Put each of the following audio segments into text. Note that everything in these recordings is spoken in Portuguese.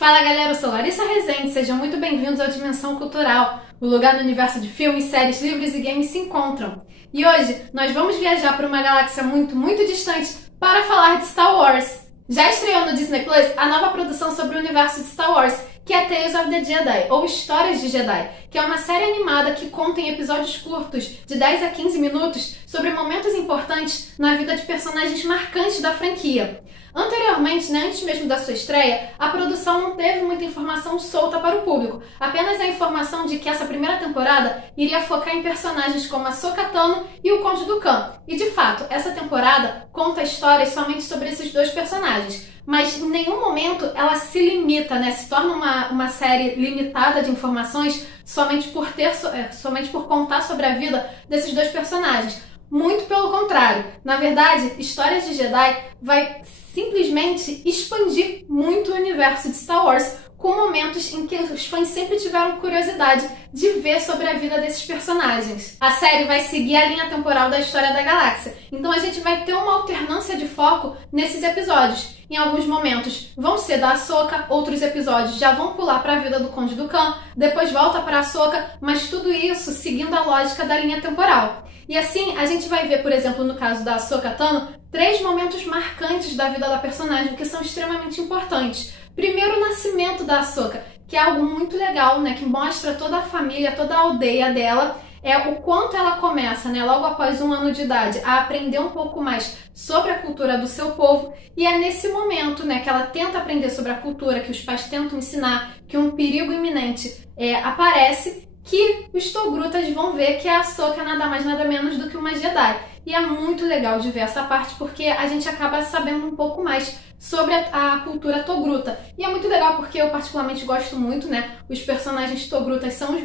Fala galera, eu sou Larissa Rezende, sejam muito bem-vindos ao Dimensão Cultural, o lugar no universo de filmes, séries, livros e games se encontram. E hoje nós vamos viajar para uma galáxia muito distante para falar de Star Wars. Já estreou no Disney Plus a nova produção sobre o universo de Star Wars, que é Tales of the Jedi, ou Histórias de Jedi, que é uma série animada que conta em episódios curtos, de 10 a 15 minutos, sobre momentos importantes na vida de personagens marcantes da franquia. Anteriormente, antes mesmo da sua estreia, a produção não teve muita informação solta para o público, apenas a informação de que essa primeira temporada iria focar em personagens como Ahsoka Tano e o Conde Dooku. E de fato, essa temporada conta histórias somente sobre esses dois personagens, mas em nenhum momento ela se limita, se torna uma série limitada de informações somente por contar sobre a vida desses dois personagens. Muito pelo contrário. Na verdade, Histórias de Jedi vai simplesmente expandir muito o universo de Star Wars, com momentos em que os fãs sempre tiveram curiosidade de ver sobre a vida desses personagens. A série vai seguir a linha temporal da história da galáxia, então a gente vai ter uma alternância de foco nesses episódios. Em alguns momentos vão ser da Ahsoka, outros episódios já vão pular para a vida do Conde Dooku, depois volta para a Ahsoka, mas tudo isso seguindo a lógica da linha temporal. E assim, a gente vai ver, por exemplo, no caso da Ahsoka Tano, 3 momentos marcantes da vida da personagem que são extremamente importantes. Primeiro, o nascimento da Ahsoka, que é algo muito legal, que mostra toda a família, toda a aldeia dela, o quanto ela começa, logo após 1 ano de idade, a aprender um pouco mais sobre a cultura do seu povo, e é nesse momento, que ela tenta aprender sobre a cultura, que os pais tentam ensinar, que um perigo iminente aparece, que os Togrutas vão ver que a Ahsoka é nada mais nada menos do que uma Jedi. E é muito legal de ver essa parte, porque a gente acaba sabendo um pouco mais sobre a cultura Togruta. E é muito legal porque eu particularmente gosto muito, os personagens Togrutas são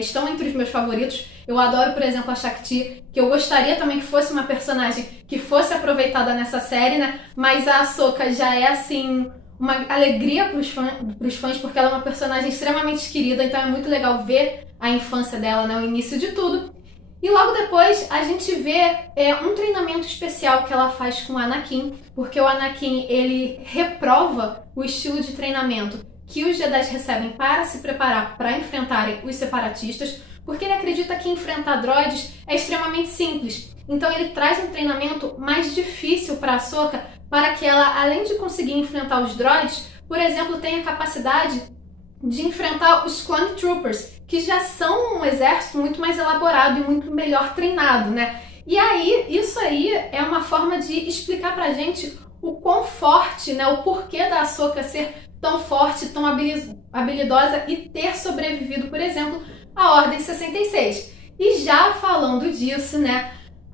estão entre os meus favoritos. Eu adoro, por exemplo, a Shakti, que eu gostaria também que fosse uma personagem que fosse aproveitada nessa série, mas a Ahsoka já é, assim, uma alegria para os fãs, porque ela é uma personagem extremamente querida, então é muito legal ver a infância dela, o início de tudo. E logo depois a gente vê um treinamento especial que ela faz com o Anakin, porque o Anakin ele reprova o estilo de treinamento que os Jedi recebem para se preparar para enfrentarem os separatistas, porque ele acredita que enfrentar droids é extremamente simples. Então ele traz um treinamento mais difícil para a Ahsoka, para que ela, além de conseguir enfrentar os droids, por exemplo, tenha a capacidade de enfrentar os Clone Troopers, que já são um exército muito mais elaborado e muito melhor treinado, E aí, isso aí é uma forma de explicar pra gente o quão forte, o porquê da Ahsoka ser tão forte, tão habilidosa e ter sobrevivido, por exemplo, à Ordem 66. E já falando disso,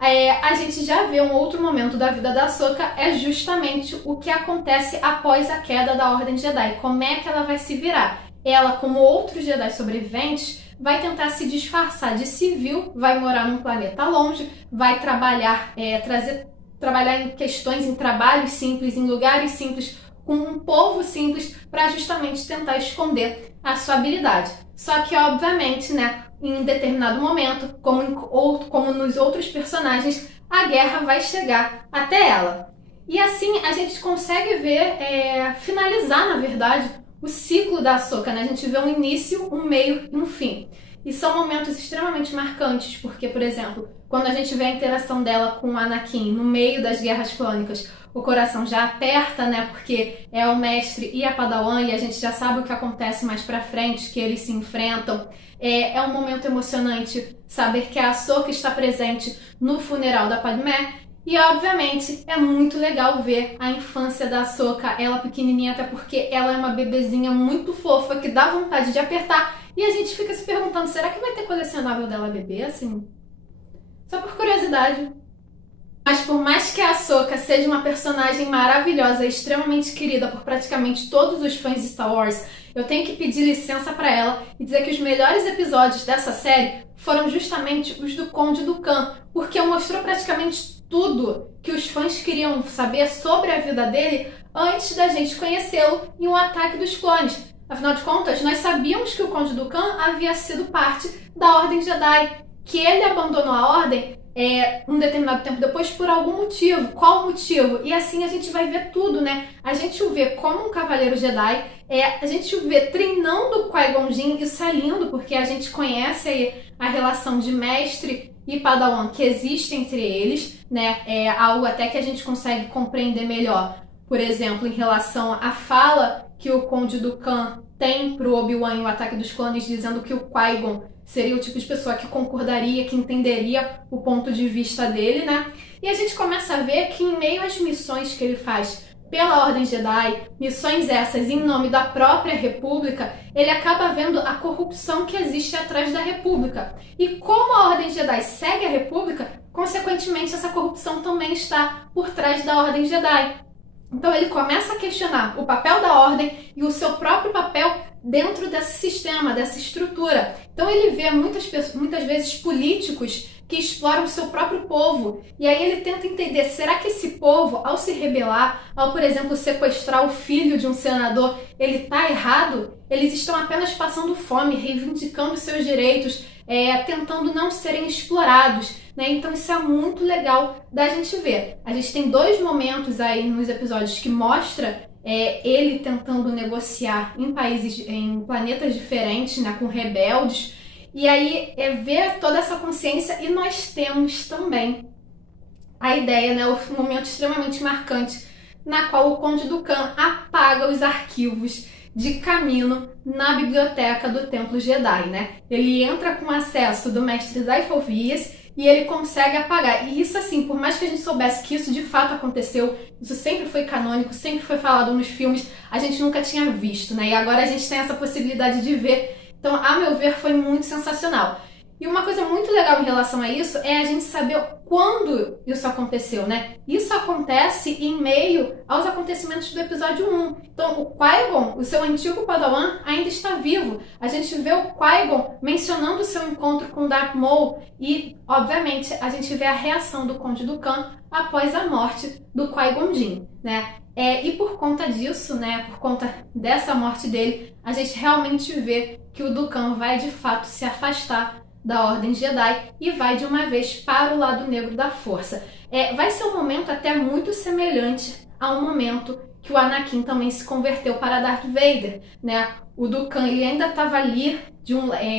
a gente já vê um outro momento da vida da Ahsoka, é justamente o que acontece após a queda da Ordem Jedi. Como é que ela vai se virar? Ela, como outros Jedi sobreviventes, vai tentar se disfarçar de civil, vai morar num planeta longe, vai trabalhar em questões, em trabalhos simples, em lugares simples, com um povo simples, para justamente tentar esconder a sua habilidade. Só que, obviamente, em determinado momento, como nos outros personagens, a guerra vai chegar até ela. E assim a gente consegue ver, finalizar, na verdade, o ciclo da Ahsoka, A gente vê um início, um meio e um fim. E são momentos extremamente marcantes, porque, por exemplo, quando a gente vê a interação dela com o Anakin no meio das guerras clônicas, o coração já aperta, porque é o mestre e a Padawan, e a gente já sabe o que acontece mais pra frente, que eles se enfrentam. É um momento emocionante saber que a Ahsoka está presente no funeral da Padmé. E, obviamente, é muito legal ver a infância da Ahsoka, ela pequenininha, até porque ela é uma bebezinha muito fofa, que dá vontade de apertar. E a gente fica se perguntando, será que vai ter colecionável dela bebê, assim? Só por curiosidade. Mas por mais que a Ahsoka seja uma personagem maravilhosa e extremamente querida por praticamente todos os fãs de Star Wars, eu tenho que pedir licença para ela e dizer que os melhores episódios dessa série foram justamente os do Conde Dooku, porque mostrou praticamente tudo que os fãs queriam saber sobre a vida dele antes da gente conhecê-lo em Um Ataque dos Clones. Afinal de contas, nós sabíamos que o Conde Dooku havia sido parte da Ordem Jedi, que ele abandonou a Ordem um determinado tempo depois por algum motivo. Qual o motivo? E assim a gente vai ver tudo, né? A gente o vê como um cavaleiro Jedi, a gente o vê treinando o Qui-Gon Jinn. Isso é lindo porque a gente conhece aí a relação de mestre e Padawan que existe entre eles, né? É algo até que a gente consegue compreender melhor. Por exemplo, em relação à fala que o Conde Dooku tem pro Obi-Wan em O Ataque dos Clones, dizendo que o Qui-Gon seria o tipo de pessoa que concordaria, que entenderia o ponto de vista dele, né? E a gente começa a ver que em meio às missões que ele faz pela Ordem Jedi, missões essas em nome da própria República, ele acaba vendo a corrupção que existe atrás da República. E como a Ordem Jedi segue a República, consequentemente essa corrupção também está por trás da Ordem Jedi. Então ele começa a questionar o papel da Ordem e o seu próprio papel dentro desse sistema, dessa estrutura. Então ele vê muitas vezes políticos que exploram o seu próprio povo. E aí ele tenta entender, será que esse povo, ao se rebelar, ao, por exemplo, sequestrar o filho de um senador, ele está errado? Eles estão apenas passando fome, reivindicando seus direitos, tentando não serem explorados, né? Então isso é muito legal da gente ver. A gente tem 2 momentos aí nos episódios que mostra ele tentando negociar em planetas diferentes, né, com rebeldes. E aí ver toda essa consciência. E nós temos também a ideia, né, o momento extremamente marcante na qual o Conde Dooku apaga os arquivos de Kamino na biblioteca do Templo Jedi, né? Ele entra com acesso do mestre Zypho Vyas e ele consegue apagar. E isso, assim, por mais que a gente soubesse que isso de fato aconteceu, isso sempre foi canônico, sempre foi falado nos filmes, a gente nunca tinha visto, né? E agora a gente tem essa possibilidade de ver. Então, a meu ver, foi muito sensacional. E uma coisa muito legal em relação a isso é a gente saber quando isso aconteceu, né? Isso acontece em meio aos acontecimentos do episódio 1. Então, o Qui-Gon, o seu antigo Padawan, ainda está vivo. A gente vê o Qui-Gon mencionando o seu encontro com Darth Maul e, obviamente, a gente vê a reação do Conde Dooku após a morte do Qui-Gon Jinn, né? E por conta disso, né, por conta dessa morte dele, a gente realmente vê que o Dooku vai, de fato, se afastar da Ordem Jedi e vai de uma vez para o lado negro da Força. Vai ser um momento até muito semelhante ao momento que o Anakin também se converteu para Darth Vader, né? O Dooku ele ainda estava ali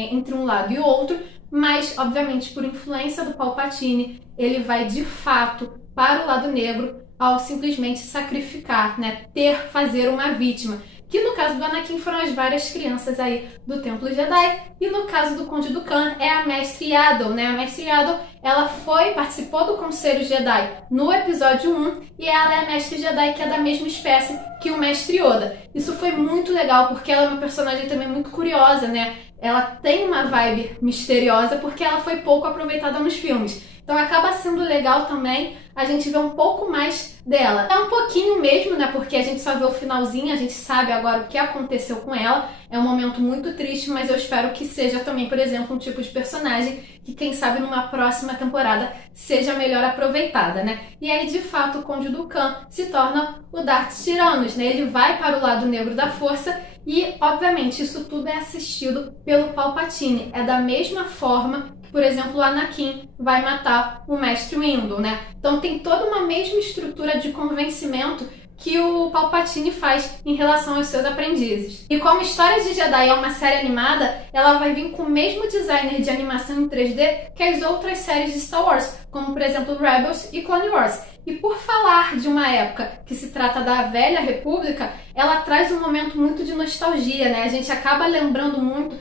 entre um lado e outro, mas obviamente por influência do Palpatine ele vai de fato para o lado negro ao simplesmente sacrificar, né? Fazer uma vítima. Que no caso do Anakin foram as várias crianças aí do Templo Jedi, e no caso do Conde Dooku é a Mestre Yaddle, né? A Mestre Yaddle, ela participou do Conselho Jedi no episódio 1, e ela é a Mestre Jedi que é da mesma espécie que o Mestre Yoda. Isso foi muito legal, porque ela é uma personagem também muito curiosa, né? Ela tem uma vibe misteriosa, porque ela foi pouco aproveitada nos filmes. Então acaba sendo legal também a gente ver um pouco mais dela. É um pouquinho mesmo, né? Porque a gente só vê o finalzinho, a gente sabe agora o que aconteceu com ela. É um momento muito triste, mas eu espero que seja também, por exemplo, um tipo de personagem que, quem sabe, numa próxima temporada seja melhor aproveitada, né? E aí, de fato, o Conde Dooku se torna o Darth Tyrannus, né? Ele vai para o lado negro da Força e, obviamente, isso tudo é assistido pelo Palpatine. É da mesma forma que, por exemplo, o Anakin vai matar o Mestre Windu, né? Então tem toda uma mesma estrutura de convencimento que o Palpatine faz em relação aos seus aprendizes. E como Histórias de Jedi é uma série animada, ela vai vir com o mesmo designer de animação em 3D que as outras séries de Star Wars, como por exemplo Rebels e Clone Wars. E por falar de uma época que se trata da Velha República, ela traz um momento muito de nostalgia, né? A gente acaba lembrando muito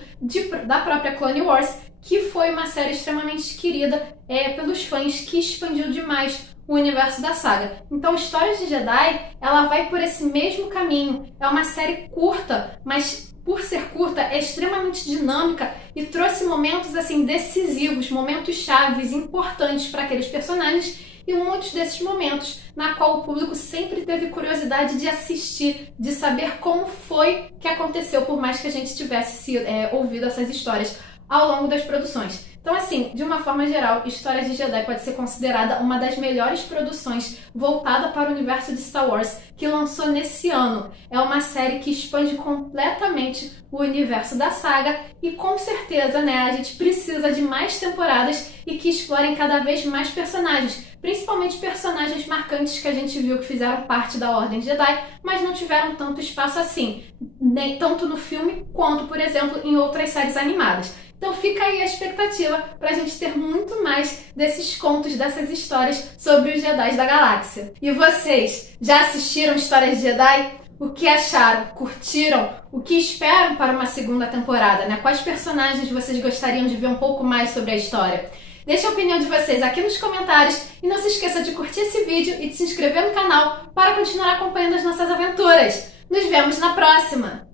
da própria Clone Wars, que foi uma série extremamente querida pelos fãs, que expandiu demais o universo da saga. Então, Histórias de Jedi, ela vai por esse mesmo caminho. É uma série curta, mas por ser curta, é extremamente dinâmica e trouxe momentos assim decisivos, momentos chaves, importantes para aqueles personagens, e muitos desses momentos na qual o público sempre teve curiosidade de assistir, de saber como foi que aconteceu, por mais que a gente tivesse ouvido essas histórias ao longo das produções. Então, assim, de uma forma geral, História de Jedi pode ser considerada uma das melhores produções voltada para o universo de Star Wars que lançou nesse ano. É uma série que expande completamente o universo da saga e, com certeza, né, a gente precisa de mais temporadas e que explorem cada vez mais personagens, principalmente personagens marcantes que a gente viu que fizeram parte da Ordem Jedi, mas não tiveram tanto espaço assim, nem tanto no filme quanto, por exemplo, em outras séries animadas. Então fica aí a expectativa para a gente ter muito mais desses contos, dessas histórias sobre os Jedi da galáxia. E vocês, já assistiram História de Jedi? O que acharam? Curtiram? O que esperam para uma segunda temporada, né? Quais personagens vocês gostariam de ver um pouco mais sobre a história? Deixe a opinião de vocês aqui nos comentários e não se esqueça de curtir esse vídeo e de se inscrever no canal para continuar acompanhando as nossas aventuras. Nos vemos na próxima!